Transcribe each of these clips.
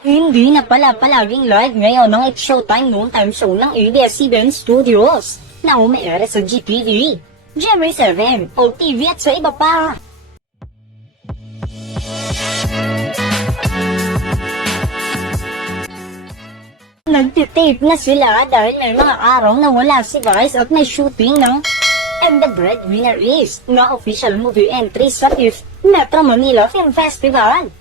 Hindi na pala palaging live ngayon ng It's Showtime noon time show ng ABS-CBN Studios na umayari sa GTV, GMA7, OTV at sa iba pa. Nagtitape na sila dahil may mga araw na wala si Vice at may shooting ng And the Breadwinner is na official movie entry sa FIFTH Metro Manila Film Festival.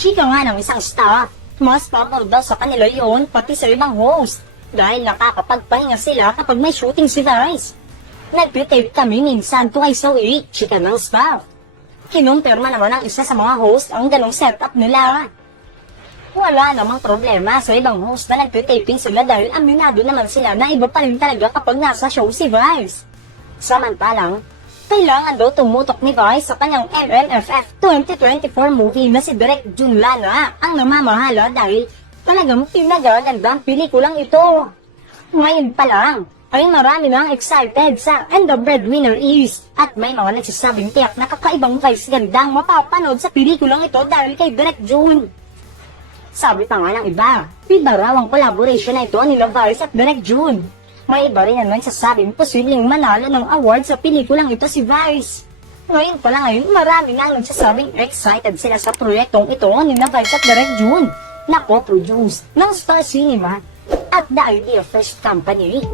Chika nga ng isang staff, mas papal daw sa kanila yon pati sa ibang host dahil nakakapagpahinga sila kapag may shooting si Vice. Nagtitape kami minsan twice a week, chika ng staff. Kinumpirma naman ng isa sa mga host ang ganong setup nila. Wala namang problema sa ibang host na nagtitaping sila dahil aminado naman sila na iba pa rin talaga kapag nasa show si Vice. Samantalang, kailangan daw tumutok ni Vice sa kanyang MMFF 2024 movie na si Direk Jun Lana ang namamahala dahil talagang pinagaganda ang pelikulang ito. Ngayon pa lang, ay marami nang excited sa And the Breadwinner is at may mga nagsasabing tiyak na kakaibang Vice gandang mapapanood sa pelikulang ito dahil kay Direk Jun. Sabi pa nga ng iba, iba raw ang collaboration na ito ni Vice at Direk June. May iba rin naman sasabing posibleng manalo ng award sa pelikulang ito si Vice. Ngayon pala ngayon, marami nga nagsasabing excited sila sa proyektong ito ni na Vice at Direct June na co-produce ng Star Cinema at the Idea Fresh Company.